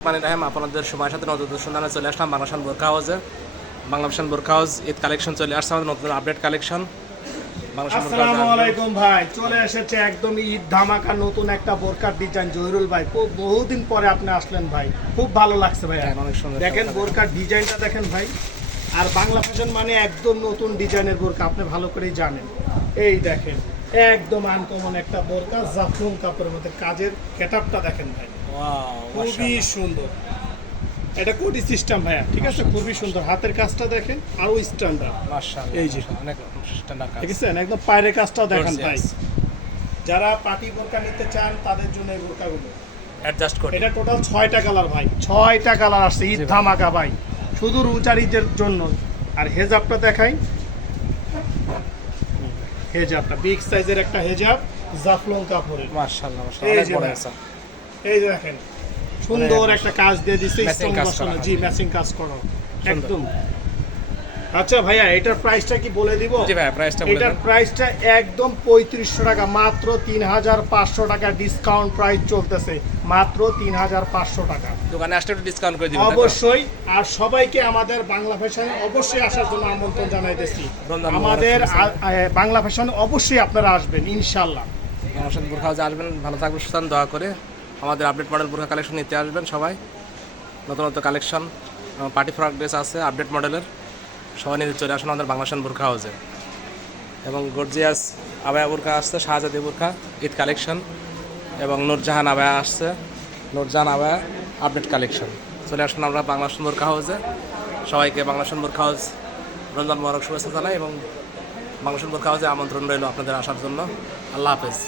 রাহিম আপনাদের সময়ের সাথে নতুন সন্ধানে চলে আসলাম বাংলাদেশ বোরকা হাউসে। বাংলাদেশ বোরকা হাউস ঈদ কালেকশন চলে আসছে, আমাদের নতুন আপডেট কালেকশন। আসসালামু আলাইকুম ভাই, চলে এসেছে একদম ঈদ ধামাকা নতুন একটা বোরকার ডিজাইন। জহিরুল ভাই, খুব বহুদিন পরে আপনি আসলেন ভাই, খুব ভালো লাগছে ভাই। অনেক সুন্দর দেখেন বোরকার ডিজাইনটা দেখেন ভাই, আর বাংলা ফ্যাশন মানে একদম নতুন ডিজাইনের বোরকা, আপনি ভালো করেই জানেন। এই দেখেন একদম আনকমন একটা বোরকা, জাফলং কাপড়ের মধ্যে কাজের গেটআপটা দেখেন ভাই, খুবই সুন্দর। এটা কোটি সিস্টেম ভাইয়া, ঠিক আছে, খুবই সুন্দর। হাতের কাজটা দেখেন, আরো স্ট্যান্ডার্ড, মাশাআল্লাহ, এই যে অনেক স্ট্যান্ডার্ড কাজ, ঠিক আছে, একদম পায়ের কাজটাও দেখেন ভাই। Gorgeous। যারা পার্টি বোরকা নিতে চান তাদের জন্য এই বোরকাগুলো অ্যাডজাস্ট করে। এটা টোটাল 6টা কালার ভাই, 6টা কালার আসছে, ঈদ ধামাকা ভাই, শুধু রুচারিদের জন্য। আর হেজাবটা দেখাই, হেজাবটা বিগ সাইজের একটা হেজাব, জাফলং কাপড়ের। মাশাআল্লাহ, এই অনেক যে বড় ভাই, আছে। এই যে দেখেন সুন্দর একটা কাজ দিয়ে দিছে, Matching স্টোন কাজ বসানো, করা। জি ম্যাচিং কাজ করা সুন্দর। একদম। আচ্ছা ভাইয়া, এটার প্রাইসটা কি বলে দিব? জি ভাই, প্রাইসটা বলে এটার দেন। প্রাইসটা একদম 3500 টাকা, মাত্র 3500 টাকা ডিসকাউন্ট প্রাইস চলতেছে, মাত্র 3500 টাকা। দোকানে আসলে একটু ডিসকাউন্ট করে দিবেন। অবশ্যই। আর সবাইকে আমাদের বাংলা ফ্যাশনে অবশ্যই আসার জন্য আমন্ত্রণ জানাইতেছি। রমজান আমাদের মুবারক। বাংলা ফ্যাশনে অবশ্যই আপনারা আসবেন ইনশাল্লাহ। বাংলাদেশ বোরকা হাউসে আসবেন, ভালো থাকবেন, সুস্থ দোয়া করে। আমাদের আপডেট মডেল বোরকা কালেকশন নিতে আসবেন সবাই। নতুন নতুন কালেকশন, পার্টি ফ্রক ড্রেস আছে আপডেট মডেলের, সবাই নিতে চলে আসুন আমাদের বাংলাদেশ বোরকা হাউসে। এবং গর্জিয়াস আবায়া বোরকা আসছে, শাহজাদি বোরকা ঈদ কালেকশন, এবং নূরজাহান আবায়া আসছে, নূরজাহান আবায়া আপডেট কালেকশন। চলে আসুন আমরা বাংলাদেশ বোরকা হাউসে। সবাইকে বাংলাদেশ বোরকা হাউস রমজান মুবারক শুভেচ্ছা জানাই, এবং বাংলাদেশ বোরকা হাউসে আমন্ত্রণ রইল আপনাদের আসার জন্য। আল্লাহ হাফেজ।